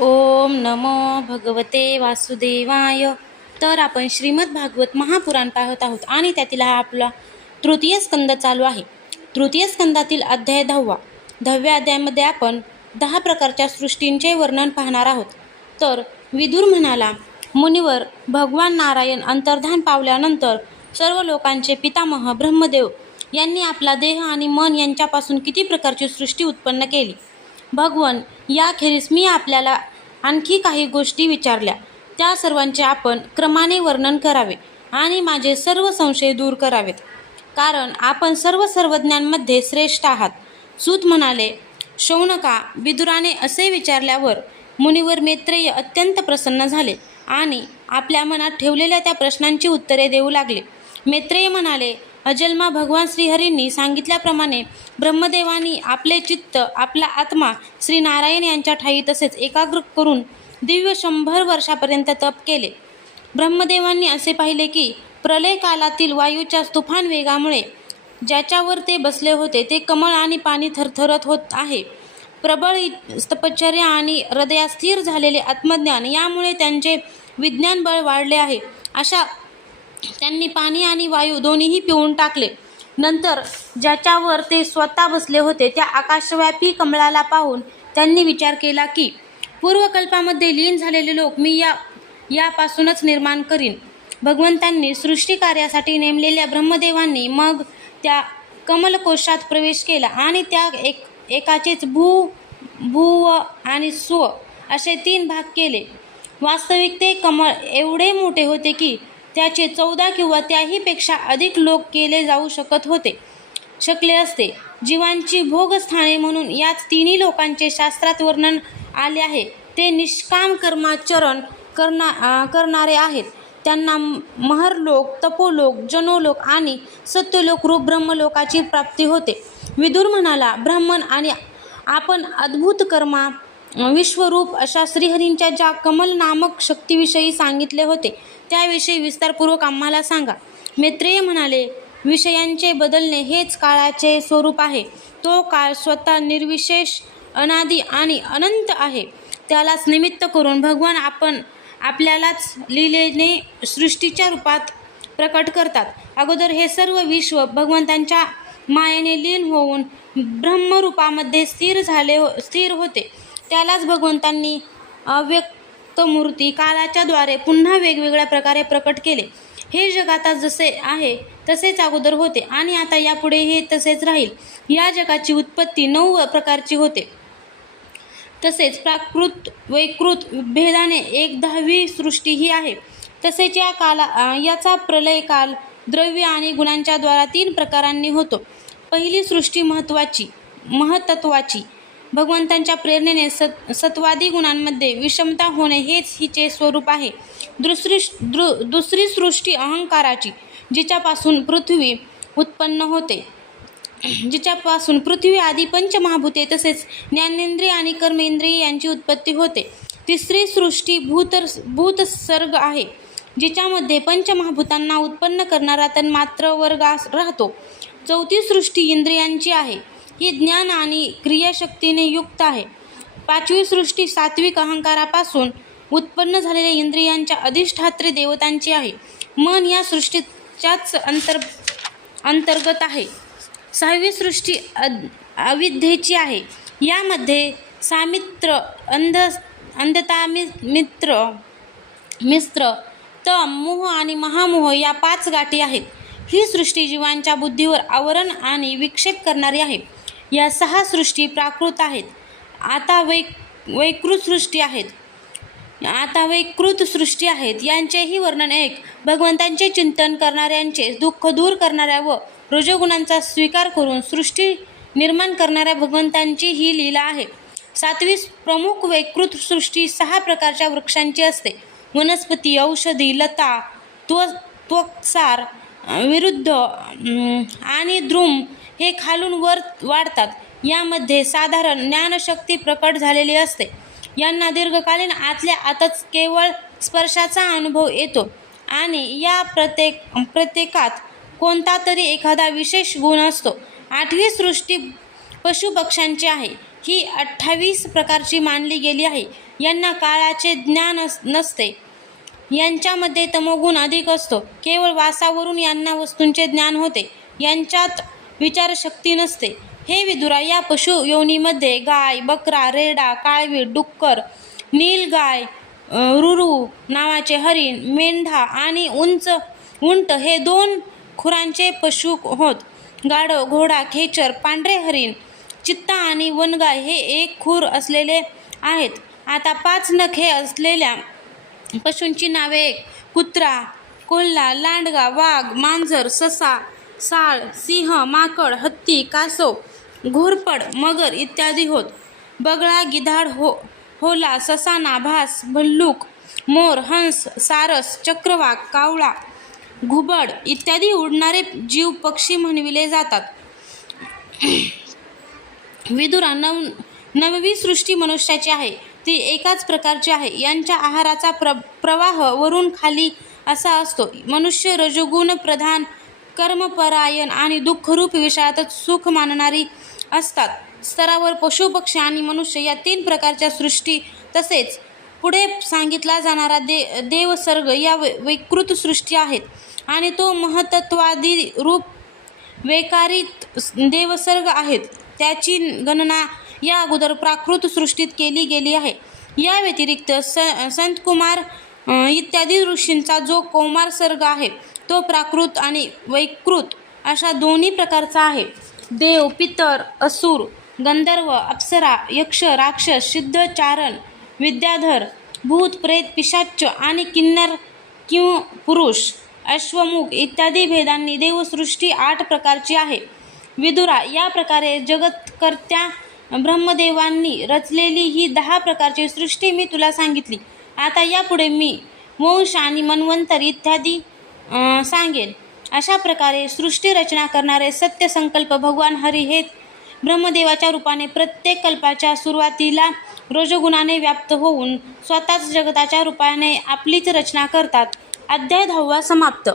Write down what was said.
ओम नमो भगवते वासुदेवाय. तर आपण श्रीमद भागवत महापुराण पाहत आहोत आणि त्यातील हा आपला तृतीय स्कंद चालू आहे. तृतीय स्कंदातील अध्याय दहावा. दहाव्या अध्यायामध्ये आपण दहा प्रकारच्या सृष्टींचे वर्णन पाहणार आहोत. तर विदुर म्हणाला मुनिवर भगवान नारायण अंतर्धान पावल्यानंतर सर्व लोकांचे पितामह ब्रह्मदेव यांनी आपला देह आणि मन यांच्यापासून किती प्रकारची सृष्टी उत्पन्न केली? भगवन याखेरीस मी आपल्याला आणखी काही गोष्टी विचारल्या. त्या सर्वांचे आपण क्रमाने वर्णन करावे आणि माझे सर्व संशय दूर करावेत. कारण आपण सर्व सर्वज्ञांमध्ये श्रेष्ठ आहात. सूत म्हणाले शौनका विदुराने असे विचारल्यावर मुनिवर मैत्रेय अत्यंत प्रसन्न झाले आणि आपल्या मनात ठेवलेल्या त्या प्रश्नांची उत्तरे देऊ लागले. मैत्रेय म्हणाले अजन्मा भगवान श्रीहरींनी सांगितल्याप्रमाणे ब्रह्मदेवानी आपले चित्त आपला आत्मा श्री नारायण यांच्या ठाई तसेच एकाग्र करून दिव्य शंभर वर्षापर्यंत तप केले. ब्रह्मदेवांनी असे पाहिले की प्रलय कालातील वायूच्या तुफान वेगामुळे ज्याच्यावर ते बसले होते ते कमळ आणि पाणी थरथरत होत आहे. प्रबळ तपश्चर्य तपश्चर्या आणि हृदयात स्थिर झालेले आत्मज्ञान यामुळे त्यांचे विज्ञान बळ वाढले आहे. अशा त्यांनी पाणी आणि वायू दोन्हीही पिऊन टाकले. नंतर ज्याच्यावर ते स्वतः बसले होते त्या आकाशव्यापी कमळाला पाहून त्यांनी विचार केला की पूर्वकल्पामध्ये लीन झालेले लोक मी या यापासूनच निर्माण करीन. भगवंतांनी सृष्टी कार्यासाठी नेमलेल्या ब्रह्मदेवांनी मग त्या कमलकोशात प्रवेश केला आणि त्या एक एकाचेच भू भूव आणि स्व असे तीन भाग केले. वास्तविक ते कमळ एवढे मोठे होते की त्याचे चौदा किंवा त्याहीपेक्षा अधिक लोक केले जाऊ शकत होते. शकले असते. जीवांची भोगस्थाने म्हणून याच तिन्ही लोकांचे शास्त्रात वर्णन आले आहे. ते निष्काम कर्माचरण करना करणारे आहेत. त्यांना महरलोक तपोलोक जनोलोक आणि सत्यलोक रूप ब्रह्मलोकाची प्राप्ती होते. विदुर म्हणाला ब्राह्मण आणि आपण अद्भुत कर्मा विश्वरूप अशा श्रीहरींच्या ज्या कमल नामक शक्तीविषयी सांगितले होते त्याविषयी विस्तारपूर्वक आम्हाला सांगा. मैत्रेय म्हणाले विषयांचे बदलणे हेच काळाचे स्वरूप आहे. तो काळ स्वतः निर्विशेष अनादी आणि अनंत आहे. त्यालाच निमित्त करून भगवान आपण आपल्यालाच लिलेने सृष्टीच्या रूपात प्रकट करतात. अगोदर हे सर्व विश्व भगवंतांच्या मायेने लीन होऊन ब्रह्मरूपामध्ये स्थिर झाले हो स्थिर होते. त्यालाच भगवंतांनी अव्यक्त मूर्ती कालाच्याद्वारे पुन्हा वेगवेगळ्या प्रकारे प्रकट केले. हे जग आता जसे आहे तसेच अगोदर होते आणि आता यापुढे हे तसेच राहील. या जगाची उत्पत्ती नऊ प्रकारची होते. तसेच प्राकृत वैकृत भेदाने एक दहावी सृष्टी ही आहे. तसेच या काला याचा प्रलय काल द्रव्य आणि गुणांच्या द्वारा तीन प्रकारांनी होतो. पहिली सृष्टी महत्त्वाची महत्त्वाची भगवंतांच्या प्रेरणेने सत सत्वादी गुणांमध्ये विषमता होणे हेच हिचे स्वरूप आहे. दुसरी दृ दुसरी सृष्टी अहंकाराची जिच्यापासून पृथ्वी उत्पन्न होते. जिच्यापासून पृथ्वी आदी पंचमहाभूते तसेच ज्ञानेंद्रिय आणि कर्मेंद्रिय यांची उत्पत्ती होते. तिसरी सृष्टी भूत भूतसर्ग आहे जिच्यामध्ये पंचमहाभूतांना उत्पन्न करणारा तन्मात्र वर्ग राहतो. चौथी सृष्टी इंद्रियांची आहे ही ज्ञान आणि क्रियाशक्तीने युक्त आहे. पाचवी सृष्टी सात्विक अहंकारापासून उत्पन्न झालेल्या इंद्रियांच्या अधिष्ठात्री देवतांची आहे. मन या सृष्टीच्याच अंतर अंतर्गत आहे. सहावी सृष्टी अविद्येची आहे. यामध्ये सामित्र अंध अंधता मि मित्र मिस्त्र तम मोह आणि महामोह या पाच गाठी आहेत. ही सृष्टी जीवांच्या बुद्धीवर आवरण आणि विक्षेप करणारी आहे. या सहा सृष्टी प्राकृत आहेत. आता वै वैकृत सृष्टी आहेत. आता वैकृत सृष्टी आहेत. यांचेही वर्णन एक. भगवंतांचे चिंतन करणाऱ्यांचे दुःख दूर करणाऱ्या व रजोगुणांचा स्वीकार करून सृष्टी निर्माण करणाऱ्या भगवंतांची ही लीला आहे. सातवी प्रमुख वैकृत सृष्टी सहा प्रकारच्या वृक्षांची असते. वनस्पती औषधी लता त्व त्वसार विरुद्ध आणि द्रुम हे खालून वर वाढतात. यामध्ये साधारण ज्ञानशक्ती प्रकट झालेली असते. यांना दीर्घकालीन आतल्या आतच केवळ स्पर्शाचा अनुभव येतो. आणि या प्रत्येक प्रत्येकात कोणता तरी एखादा विशेष गुण असतो. आठवी सृष्टी पशुपक्ष्यांची आहे. ही अठ्ठावीस प्रकारची मानली गेली आहे. यांना काळाचे ज्ञान अस- नसते. यांच्यामध्ये तमोगुण अधिक असतो. केवळ वासावरून यांना वस्तूंचे ज्ञान होते. यांच्यात विचारशक्ती नसते. हे विदुरा या पशु योनीमध्ये गाय बकरा रेडा काळवीट डुक्कर नीलगाय रुरू नावाचे हरिण मेंढा आणि उंच उंट हे दोन खुरांचे पशु होत. गाढव घोडा खेचर पांढरे हरिण चित्ता आणि वनगाय हे एक खूर असलेले आहेत. आता पाच नखे असलेल्या पशूंची नावे एक. कुत्रा कोल्हा लांडगा वाघ मांजर ससा साळ सिंह माकड हत्ती कासव घोरपड मगर इत्यादी होत. बगळा गिधाड हो होला ससाना भास भल्लूक मोर हंस सारस चक्रवाक कावळा घुबड इत्यादी उडणारे जीव पक्षी म्हणविले जातात. विदुरा नव नववी सृष्टी मनुष्याची आहे. ती एकाच प्रकारची आहे. यांच्या आहाराचा प्र प्रवाह वरून खाली असा असतो. मनुष्य रजोगुण प्रधान कर्मपरायण आणि दुःखरूप विषयातच सुख मानणारी असतात. स्तरावर पशुपक्षी आणि मनुष्य या तीन प्रकारच्या सृष्टी तसेच पुढे सांगितला जाणारा दे देवसर्ग या विकृत सृष्टी आहेत. आणि तो महतत्वादी रूप वेकारित देवसर्ग आहेत. त्याची गणना या अगोदर प्राकृत सृष्टीत केली गेली आहे. या व्यतिरिक्त स संतकुमार इत्यादी ऋषींचा जो कौमार सर्ग आहे तो प्राकृत आणि वैकृत अशा दोन्ही प्रकारचा आहे. देव पितर असुर गंधर्व अप्सरा यक्ष राक्षस सिद्ध चारण विद्याधर भूत प्रेत पिशाच्च आणि किन्नर किंव पुरुष अश्वमुख इत्यादी भेदांनी देवसृष्टी आठ प्रकारची आहे. विदुरा या प्रकारे जगतकर्त्या ब्रह्मदेवांनी रचलेली ही दहा प्रकारची सृष्टी मी तुला सांगितली. आता यापुढे मी वंश आणि मन्वंतर इत्यादी सांगेल अशा प्रकारे सृष्टी रचना करणारे सत्यसंकल्प भगवान हरी हे ब्रह्मदेवाच्या रूपाने प्रत्येक कल्पाच्या सुरुवातीला रोजगुणाने व्याप्त होऊन स्वतःच जगताच्या रूपाने आपलीच रचना करतात. अध्याय दहावा समाप्त.